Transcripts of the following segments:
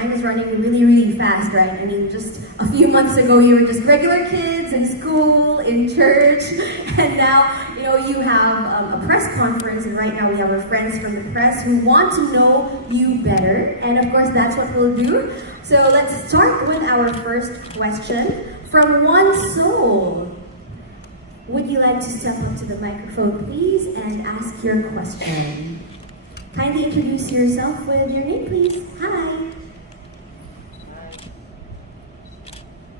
time is running really, really fast, right? I mean, just a few months ago, you were just regular kids in school, in church, and now, you have a press conference, and right now we have our friends from the press who want to know you better, and of course, that's what we'll do. So let's start with our first question. From One Soul, would you like to step up to the microphone, please, and ask your question? Kindly introduce yourself with your name, please. Hi.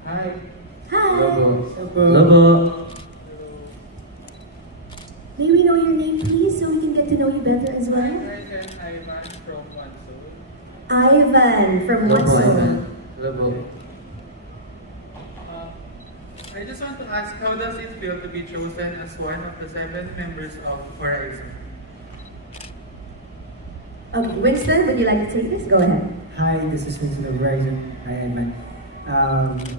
Hi. Hi. Lobo. May we know your name, please, so we can get to know you better as well? Ivan from One Soul. Ivan from One Soul. Lobo. I just want to ask, how does it feel to be chosen as one of the 7 members of hori7on? Okay, Winston, would you like to take this? Go ahead. Hi, this is Vincent of hori7on. Hi, Ivan.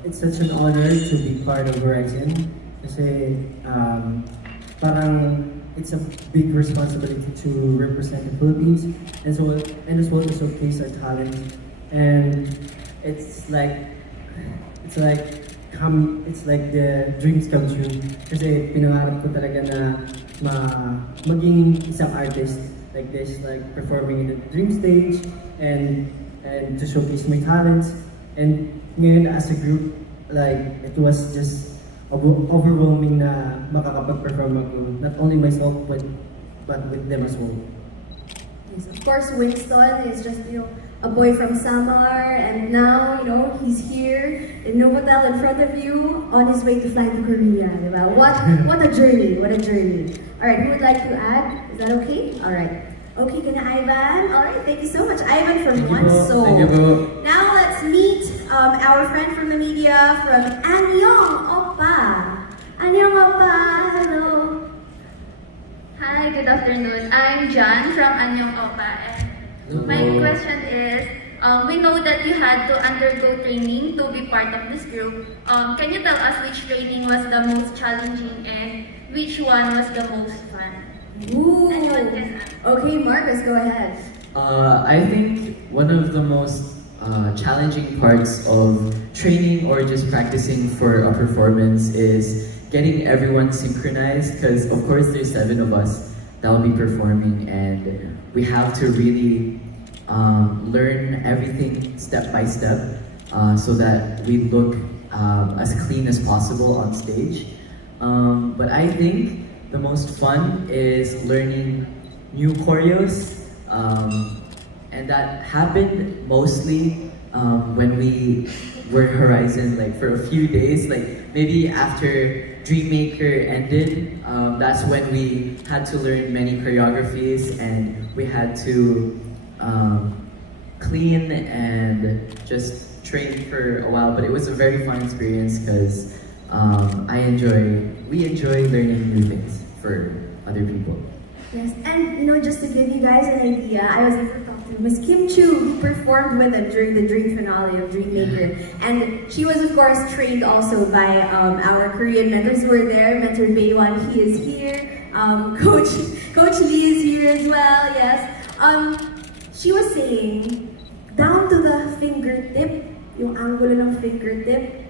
It's such an honor to be part of hori7on kasi parang it's a big responsibility to represent the Philippines and as well to showcase our talent. And it's like the dreams come true kasi pinangarap ko talaga na maging isang artist like this, like performing in the dream stage and to showcase my talents. And ngayon as a group, like it was just overwhelming na makakapag-perform ako, not only myself but with them as well. Yes, of course, Winston is just, a boy from Samar, and now, he's here in Novotel in front of you on his way to fly to Korea. Diba? What a journey, what a journey. All right, who would like to add? Is that okay? All right. Okay, kana Ivan? All right, thank you so much. Ivan from One Soul. Thank you. Now let's meet our friend from the media from Anyong Oppa. Anyong Oppa, hello. Hi, good afternoon. I'm John from Anyong Oppa, and my question is, we know that you had to undergo training to be part of this group. Can you tell us which training was the most challenging and which one was the most fun? Ooh. Anyone can ask. Okay, Marcus, go ahead. I think one of the most challenging parts of training or just practicing for a performance is getting everyone synchronized, because of course there's 7 of us that will be performing and we have to really learn everything step by step so that we look as clean as possible on stage. But I think the most fun is learning new choreos, and that happened mostly when we were hori7on, like for a few days, like maybe after Dreammaker ended, that's when we had to learn many choreographies and we had to clean and just train for a while. But it was a very fun experience because we enjoy learning new things for other people. Yes, and just to give you guys an idea, I was able to talk to Miss Kim Chu, who performed with them during the dream finale of Dreammaker. And she was, of course, trained also by our Korean mentors who were there. Mentor Baewan, he is here. Coach Lee is here as well, yes. She was saying, down to the fingertip, yung angulo ng fingertip,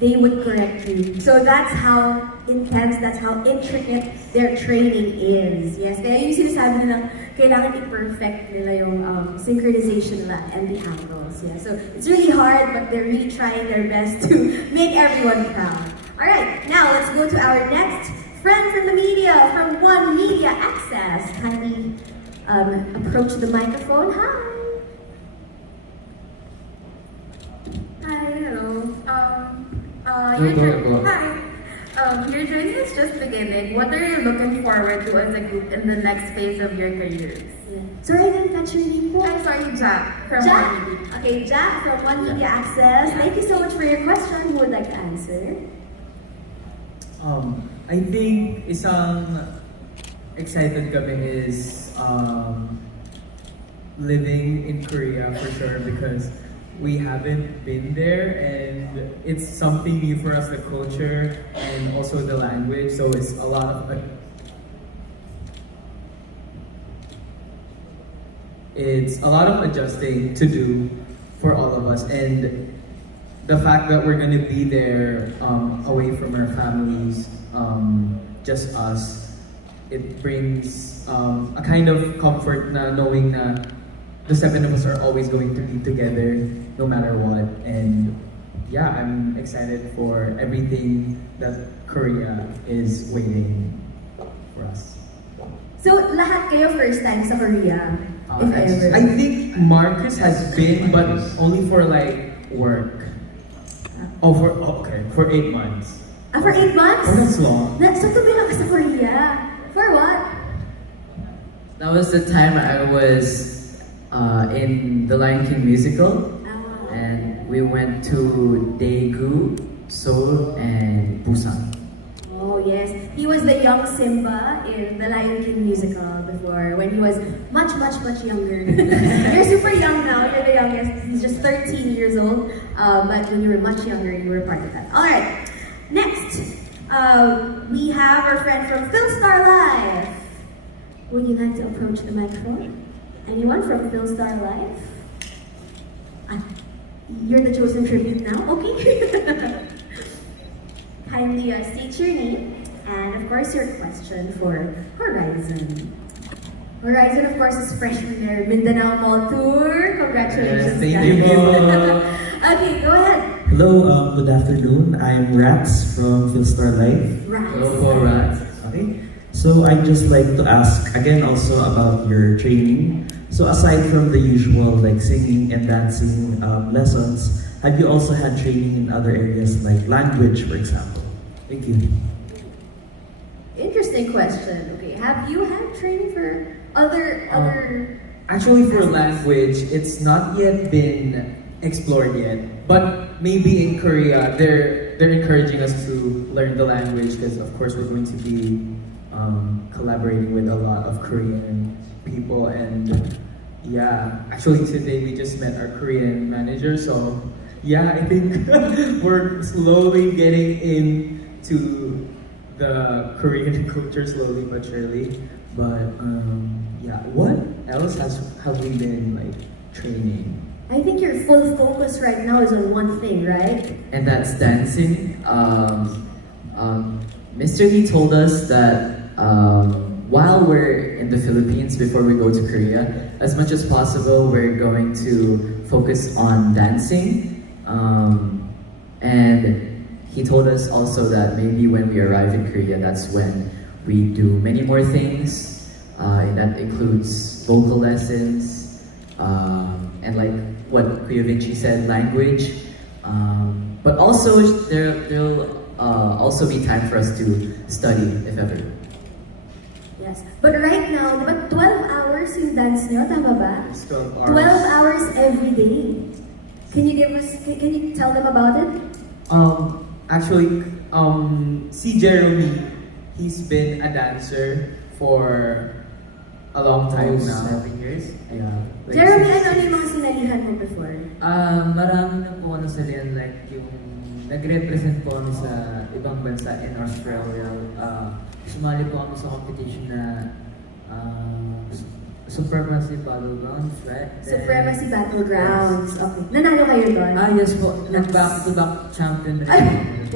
they would correct you. So that's how intense, that's how intricate their training is. Yes, kaya yung sinasabi nila, kailangan i-perfect nila yung synchronization nila and the angles. Yeah, so it's really hard, but they're really trying their best to make everyone proud. All right, now let's go to our next friend from the media, from One Media Access. Kindly approach the microphone. Hi. Hi, hello. Your journey is just beginning. What are you looking forward to as a group in the next phase of your careers? Yeah. Sorry, I didn't catch your name po. I'm sorry, Jack from Jack? One Media. Okay, Jack from One Media Access. Thank you so much for your question. Who would like to answer? I think isang excited kami is living in Korea for sure because we haven't been there and it's something new for us, the culture and also the language. So it's a lot of adjusting to do for all of us. And the fact that we're gonna be there away from our families, just us, it brings a kind of comfort na knowing na the seven of us are always going to be together no matter what. And yeah, I'm excited for everything that Korea is waiting for us. So, lahat kayo first time sa Korea? If ever. I think Marcus has been, but only for like work. For 8 months. For 8 months? Oh, that's long. So, tumira ka sa Korea? For what? That was the time I was in the Lion King musical, and we went to Daegu, Seoul, and Busan. Oh, yes. He was the young Simba in the Lion King musical before, when he was much, much, much younger. You're super young now. You're the youngest. He's just 13 years old. But when you were much younger, you were part of that. All right. Next, we have our friend from Philstar Live. Would you like to approach the microphone? Anyone from Philstar Live? You're the chosen tribute now? Okay. Kindly state your name and, of course, your question for hori7on. hori7on, of course, is fresh from their Mindanao Mall Tour. Congratulations, Yes, thank guys. you po. Okay, go ahead. Hello, good afternoon. I'm Rats from Philstar Live. Rats. Hello po, Rats. Okay. So I'd just like to ask again also about your training. So aside from the usual like singing and dancing lessons, have you also had training in other areas like language, for example? Thank you. Interesting question. Okay, have you had training for other? Actually, for language, it's not yet been explored yet. But maybe in Korea, they're encouraging us to learn the language because, of course, we're going to be collaborating with a lot of Korean people. And yeah, actually today we just met our Korean manager. So yeah, I think we're slowly getting into the Korean culture slowly but surely. But yeah, what else have we been like training? I think your full focus right now is on one thing, right? And that's dancing. Mr. Lee told us that while we're in the Philippines, before we go to Korea, as much as possible, we're going to focus on dancing. And he told us also that maybe when we arrive in Korea, that's when we do many more things. And that includes vocal lessons, and like what Kuya Vinci said, language. But also, there'll also be time for us to study, if ever. Yes. But right now, di ba 12 hours yung dance nyo, tama ba? It's 12 hours. 12 hours every day. Can you tell them about it? Actually, si Jeremy, he's been a dancer for a long time now. 7 years. Yeah. Like Jeremy, six- ano yung mga sinalihan mo before? Marami na po ano sa liyan, like yung nag-represent po kami sa ibang bansa in Australia. Sumali po kami sa competition na Supremacy Battlegrounds, right? Supremacy Battlegrounds. Okay. Nanalo kayo doon? Yes po. Nag-back-to-back champion rin. Ay!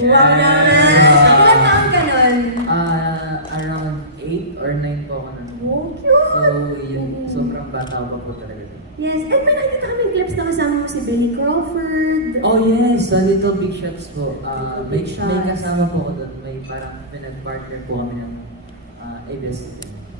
Wow naman! Ilang taon ka nun? Around 8 or 9 po ako nun. Oh, cute! So, yun, sobrang bata pa po talaga. Yes, and may nakikita kami clips na kasama mo si Billy Crawford. Oh yes, sa Little Big Shots po. Big May Shots. kasama po ako doon. May parang pinag-partner po kami ng ABS.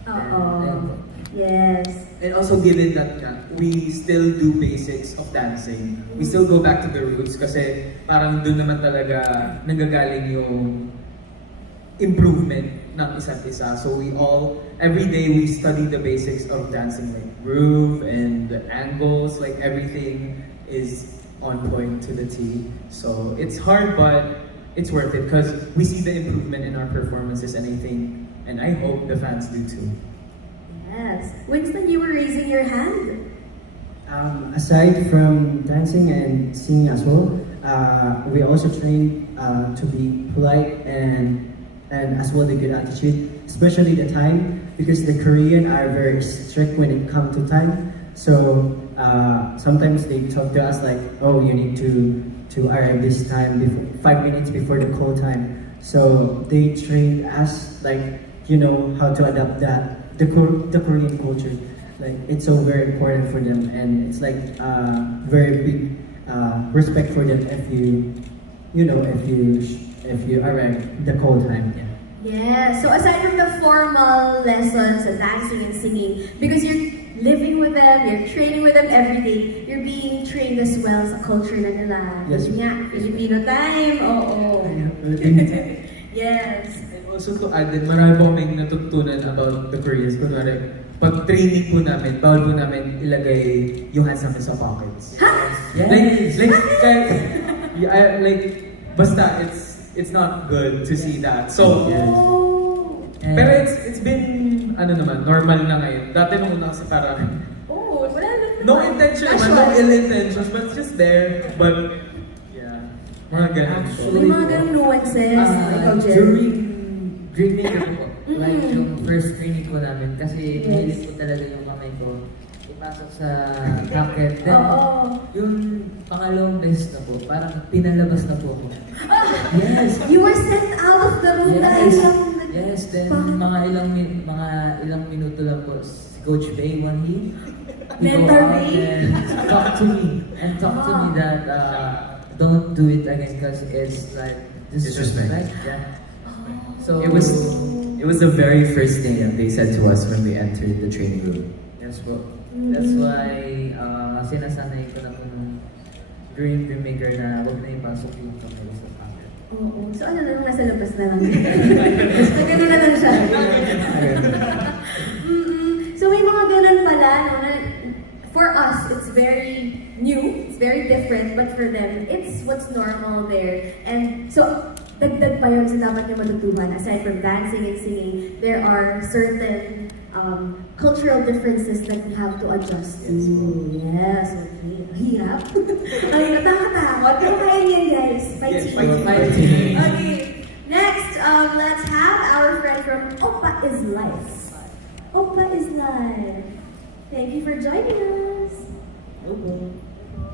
Oo. Ayun po. Yes. And also given that we still do basics of dancing, we still go back to the roots kasi parang doon naman talaga nanggagaling yung improvement ng isa't isa. So every day we study the basics of dancing, like groove and the angles, like everything is on point to the T. So it's hard, but it's worth it because we see the improvement in our performances, and I think, and I hope the fans do too. Yes. Winston, you were raising your hand. Aside from dancing and singing as well, we also train to be polite and as well the good attitude, especially the time, because the Korean are very strict when it comes to time. So sometimes they talk to us like, oh, you need to arrive this time before 5 minutes before the call time. So they trained us like how to adapt that the Korean culture. Like it's so very important for them, and it's like very big respect for them if you arrive the call time. Yeah. Yeah, so aside from the formal lessons and dancing and singing, because you're living with them, you're training with them every day, you're being trained as well sa culture na nila. Yes. Yun nga, Filipino time, oo. Yes. And also to add din, marami po kaming natutunan about the Koreans. Kunwari, pag training po namin, bawal po namin ilagay yung hands namin sa pockets. Ha? Yes. Like, basta, it's not good to see that. So, Oh. pero it's been, normal na ngayon. Dati nung una kasi parang, Oh, wala naman. no intention naman, no ill intentions, but it's just there. But, yeah, mga ganun po. May mga ganong nuances. Ikaw, Jer. During Dream Maker po, like Mhm. yung first training ko namin, kasi Yes. mahilig ko talaga yung kamay ko ipasok sa pocket. Then, Oo. yung pangalawang beses na po, parang pinalabas na po ako. Yes! You were sent out of the room dahil Yes! lang Yes, then mga ilang minuto lang po, si Coach Bay, when he go Mentor out Bay? and talk to me that don't do it again because it's like disrespect. Yeah. So It was the very first thing that they said to us when we entered the training room. yes po. That's why sinasanay ko na po nung during Dream Maker na huwag na ipasok yung kamay sa pocket. Oo. So ano lang, nasa labas na lang. Basta gano'n na lang siya. So may mga ganun pala, no, na for us, it's very new, it's very different, but for them, it's what's normal there. And so, dagdag pa yun sa dapat niyo matutuhan. Aside from dancing and singing, there are certain cultural differences that we have to adjust to. Yes, okay. Hirap. Ay, natatakot. Pero kaya niyan, guys. Fighting. Fighting. Okay. Next, let's have our friend from Oppa is Life. Oppa is Life. Thank you for joining us. Hello po.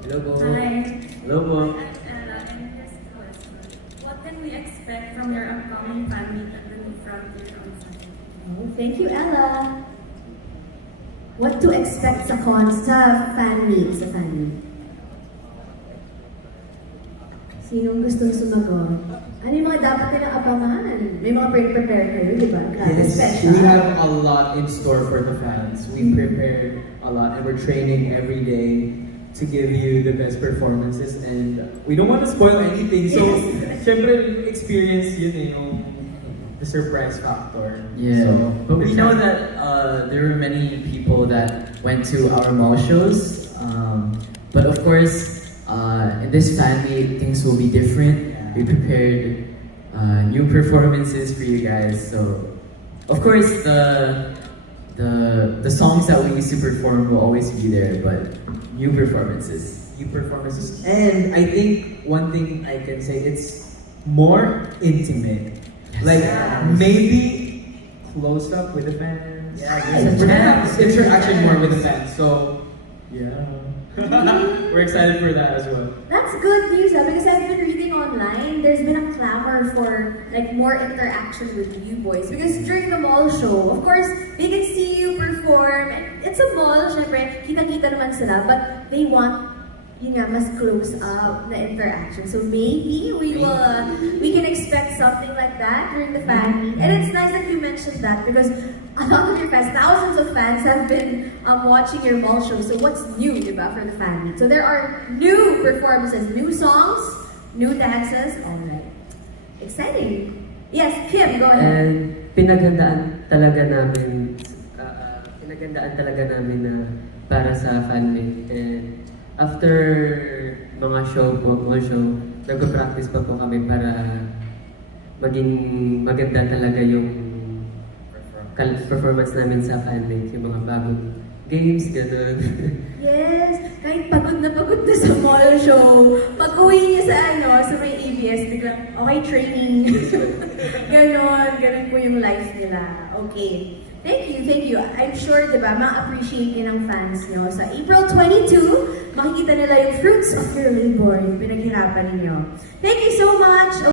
Hello po. Hello po. What can we expect from your upcoming fan meet at the New Frontier on Sunday? Oh, thank you, Ella. What to expect sa fan meet, Sinong gustong sumagot? Ano yung mga dapat nilang abangan? May mga prepare kayo, di ba? Grabe, special. We have a lot in store for the fans. We prepared a lot and we're training every day to give you the best performances, and we don't want to spoil anything. So, syempre, experience yun the surprise factor. Yeah, So, but we know that there were many people that went to our mall shows. But of course, in this family, things will be different. We prepared new performances for you guys. So, of course, the songs that we used to perform will always be there, but new performances. And I think one thing I can say, it's more intimate. Like, maybe close up with the fans. Yeah, We're gonna have interaction more with the fans. So, yeah. We're excited for that as well. That's good news, because I've been reading online, there's been a clamor for like more interaction with you boys. Because during the mall show, of course, they can see you perform. It's a mall, syempre, kita-kita naman sila, but they want, mas close up na interaction. So maybe we can expect something like that during the fan meet. And it's nice that you mentioned that, because a lot of your fans, thousands of fans have been watching your mall show. So what's new, diba, for the fan meet? So there are new performances, new songs, new dances. All right. Exciting. Yes, Kim, go ahead. And pinaghandaan talaga namin na para sa fan meet. And after mga mall show, nagpa-practice pa po kami para maging maganda talaga yung performance namin sa fan meet, yung mga bagong games, gano'n. Yes, kahit pagod na sa mall show, pag-uwi niyo sa may ABS, biglang, okay, training. ganon po yung life nila. Okay. Thank you. I'm sure, diba, ma-appreciate yun ng fans nyo. Sa April 22, makikita nila yung fruits of your labor, yung pinaghirapan ninyo. Thank you so much!